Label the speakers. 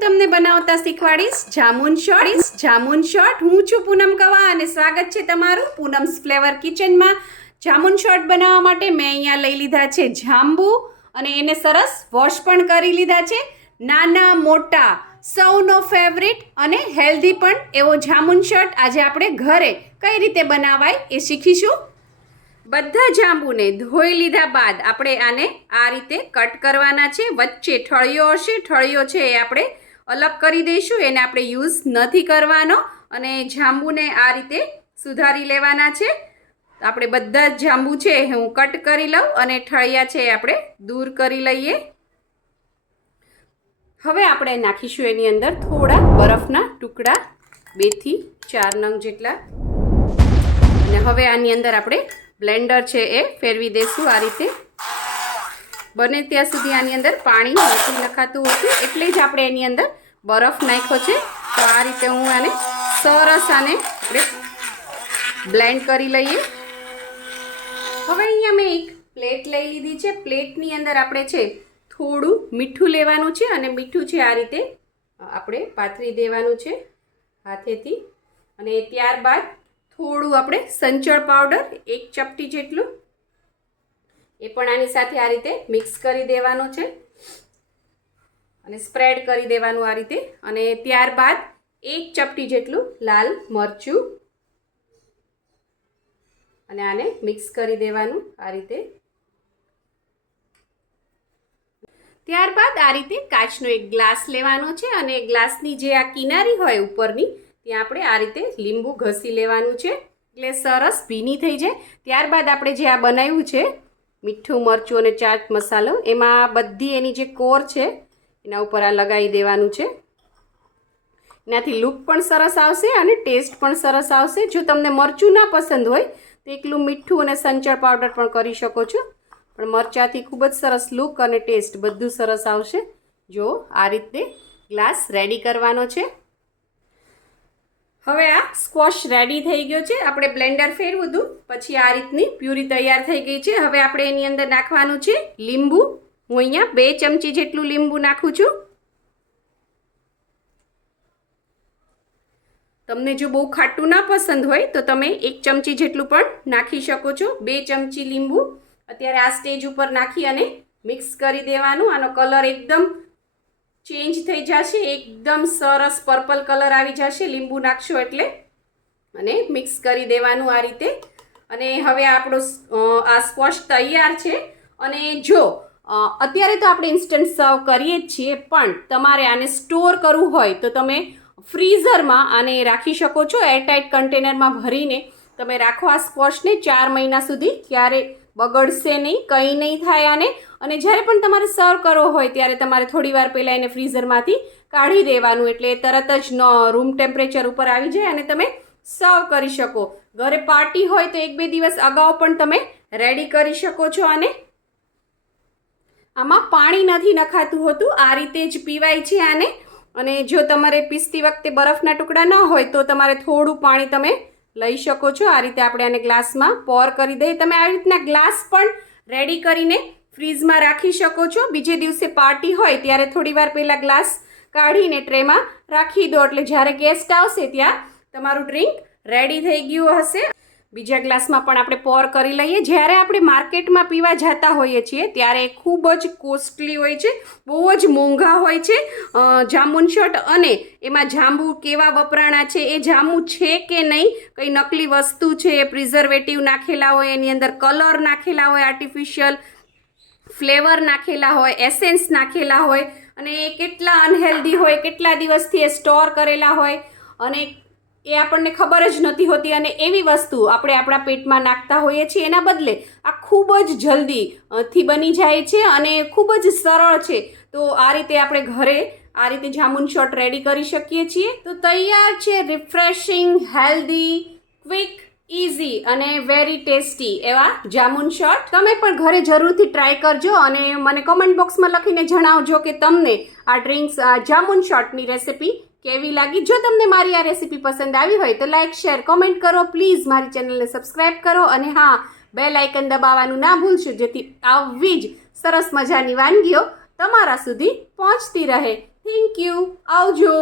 Speaker 1: તમને બનાવતા શીખવાડીશ જામુન શોર્ટ જામુન શોર્ટ હું છું પૂનમ કવા અને સ્વાગત છે તમારું પૂનમ્સ ફ્લેવર કિચનમાં. જામુન શોર્ટ બનાવવા માટે મેં અહીંયા લઈ લીધા છે જાંબુ અને એને સરસ વોશ પણ કરી લીધા છે. નાના, મોટા, સૌનો ફેવરિટ અને હેલ્ધી પણ એવો જામુન શોર્ટ આજે આપણે ઘરે કઈ રીતે બનાવાય એ શીખીશું. બધા જાંબુને ધોઈ લીધા બાદ આપણે આને આ રીતે કટ કરવાના છે. વચ્ચે ઠળિયો હશે, ઠળિયો છે એ આપણે અલગ કરી દઈશું. એને આપણે યુઝ નથી કરવાનો અને જાંબુને આ રીતે સુધારી લેવાના છે. આપણે બધા જ જાંબુ છે હું કટ કરી લઉં અને ઠળિયા છે આપણે દૂર કરી લઈએ. હવે આપણે નાખીશું એની અંદર થોડા બરફના ટુકડા, બેથી ચાર નંગ જેટલા. અને હવે આની અંદર આપણે બ્લેન્ડર છે એ ફેરવી દઈશું આ રીતે. બને ત્યાં સુધી આની અંદર પાણી નથી નખાતું હતું, એટલે જ આપણે એની અંદર બરફ નાખ્યો છે. તો આ રીતે હું આને સરસ આને બ્લેન્ડ કરી લઈએ. હવે અહીંયા મેં એક પ્લેટ લઈ લીધી છે. પ્લેટની અંદર આપણે છે, થોડું મીઠું લેવાનું છે અને મીઠું છે આ રીતે આપણે પાથરી દેવાનું છે હાથેથી. અને ત્યારબાદ થોડું આપણે સંચળ પાવડર, એક ચપટી જેટલું. એ પણ આની સાથે આ રીતે મિક્સ કરી દેવાનું છે. અને સ્પ્રેડ કરી દેવાનું આ રીતે. અને ત્યારબાદ એક ચપટી જેટલું લાલ મરચું. અને આને મિક્સ કરી દેવાનું આ રીતે. ત્યારબાદ આ રીતે કાચનો એક ગ્લાસ લેવાનો છે. અને ગ્લાસની જે આ કિનારી હોય ઉપરની ત્યાં આપણે આ રીતે લીંબુ ઘસી લેવાનું છે. એટલે સરસ ભીની થઈ જાય. ત્યારબાદ આપણે જે આ બનાવ્યું છે, મીઠું, મરચું અને ચાટ મસાલો, એમાં બધી એની જે કોર છે, એના ઉપર આ લગાવી દેવાનું છે. એનાથી લુક પણ સરસ આવશે અને ટેસ્ટ પણ સરસ આવશે. જો તમને મરચું ના પસંદ હોય, તો એકલું મીઠું અને સંચળ પાવડર પણ કરી શકો છો. પણ મરચાંથી ખૂબ જ સરસ લુક અને ટેસ્ટ બધું સરસ આવશે. જો આ રીતે ગ્લાસ રેડી કરવાનો છે. હવે આ સ્ક્વોશ રેડી થઈ ગયો છે. આપણે બ્લેન્ડર ફેરવું હતું પછી આ રીતની પ્યુરી તૈયાર થઈ ગઈ છે. હવે આપણે એની અંદર નાખવાનું છે લીંબુ. હું અહીંયા બે ચમચી જેટલું લીંબુ નાખું છું. તમને જો બહુ ખાટું ના પસંદ હોય તો તમે એક ચમચી જેટલું પણ નાખી શકો છો. બે ચમચી લીંબુ. અત્યારે આ સ્ટેજ ઉપર નાખી અને મિક્સ કરી દેવાનું. આનો કલર એકદમ ચેન્જ થઈ જશે, એકદમ સરસ પર્પલ કલર આવી જશે, લીંબુ નાખશો એટલે. અને મિક્સ કરી દેવાનું આ રીતે. અને હવે આપણો આ સ્કોશ તૈયાર છે. અને જો અત્યારે તો આપણે ઇન્સ્ટન્ટ સર્વ કરીએ જ છીએ, પણ તમારે આને સ્ટોર કરવું હોય તો તમે ફ્રીઝરમાં આને રાખી શકો છો એરટાઇટ કન્ટેનરમાં ભરીને. તમે રાખો આ સ્કોશને ચાર મહિના સુધી, ક્યારે બગડશે નહીં, કંઈ નહીં થાય આને. અને જ્યારે પણ તમારે સર્વ કરવો હોય ત્યારે તમારે થોડી વાર પહેલાં એને ફ્રીઝરમાંથી કાઢી દેવાનું એટલે તરત જ ન રૂમ ટેમ્પરેચર ઉપર આવી જાય અને તમે સર્વ કરી શકો. ઘરે પાર્ટી હોય તો એક બે દિવસ અગાઉ પણ તમે રેડી કરી શકો છો આને આમાં પાણી નથી નખાતું હોતું, આ રીતે જ પીવાય છે આને. અને જો તમારે પીસતી વખતે બરફના ટુકડા ન હોય તો તમારે થોડું પાણી તમે લઈ શકો છો. આ રીતે આપણે આને ગ્લાસમાં પોર કરી દઈએ. તમે આવી રીતના ગ્લાસ પણ રેડી કરીને ફ્રીઝમાં રાખી શકો છો. બીજે દિવસે પાર્ટી હોય ત્યારે થોડીવાર પહેલાં ગ્લાસ કાઢીને ટ્રેમાં રાખી દો. એટલે જ્યારે ગેસ્ટ આવશે ત્યાં તમારું ડ્રિંક રેડી થઈ ગયું હશે. બીજા ગ્લાસમાં પણ આપણે પોર કરી લઈએ. જ્યારે આપણે માર્કેટમાં પીવા જતા હોઈએ છીએ, ત્યારે ખૂબ જ કોસ્ટલી હોય છે, બહુ જ મોંઘા હોય છે. જામુન શર્ટ અને એમાં જાંબુ કેવા વપરાણા છે, એ જાંબુ છે કે નહીં, કંઈ નકલી વસ્તુ છે પ્રિઝર્વેટિવ નાખેલા હોય, એની અંદર કલર નાખેલા હોય આર્ટિફિશિયલ ફ્લેવર નાખેલા હોય, એસેન્સ નાખેલા હોય અને એ કેટલા અનહેલ્ધી હોય, કેટલા દિવસથી એ સ્ટોર કરેલા હોય અને એ આપણને ખબર જ નથી હોતી અને એવી વસ્તુ આપણે આપણા પેટમાં નાખતા હોઈએ છીએ એના બદલે આ ખૂબ જ જલ્દી થી બની જાય છે અને ખૂબ જ સરળ છે. તો આ રીતે આપણે ઘરે આ રીતે જામુન શોટ રેડી કરી શકીએ છીએ. તો તૈયાર છે રિફ્રેશિંગ હેલ્ધી ક્વિક ઇઝી અને વેરી ટેસ્ટી એવા જામુન શોટ તમે પણ ઘરે જરૂરથી ટ્રાય કરજો અને મને કોમેન્ટ બોક્સમાં લખીને જણાવજો કે તમને આ ડ્રિંક્સ જામુન શોટની રેસિપી કેવી લાગી. જો તમને મારી આ રેસીપી પસંદ આવી હોય તો લાઇક શેર કોમેન્ટ કરો. પ્લીઝ મારી ચેનલને સબસ્ક્રાઈબ કરો અને હા બે લાઇકન દબાવવાનું ના ભૂલશો, જેથી આવી જ સરસ મજાની વાનગીઓ તમારા સુધી પહોંચતી રહે. થેન્ક યુ આવજો.